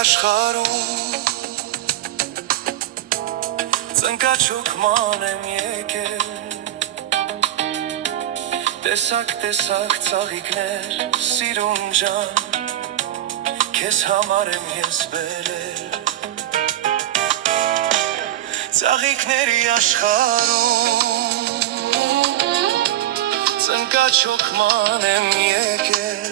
աշխարհում Ծնկաչոքման եմ եկել Տեսակ ծաղիկներ սիրուն ջան Քեզ համար եմ ես բերել Ծաղիկների աշխարհում Ծնկաչոքման եմ եկել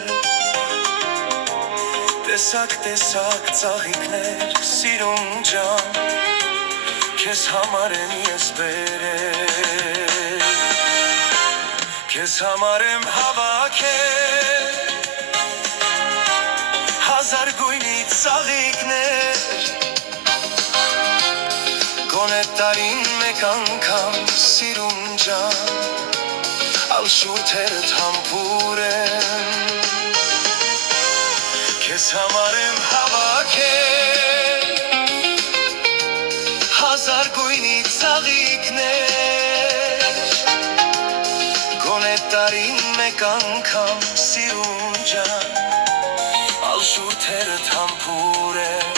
Տեսակ ծաղիկներ սիրուն ջան Քեզ համար եմ ես բերել Քեզ համար եմ հավաքել Հազար գույնի ծաղիկներ Գոնե տարին մեկ անգամ սիրուն ջան Ալշութերդ համբուր են Քեզ համար եմ հավաքել Հազար գույնի ծաղիկներ Գոնե տարին մեկ անգամ սիրուն ջան Ալշութերդ համբուր են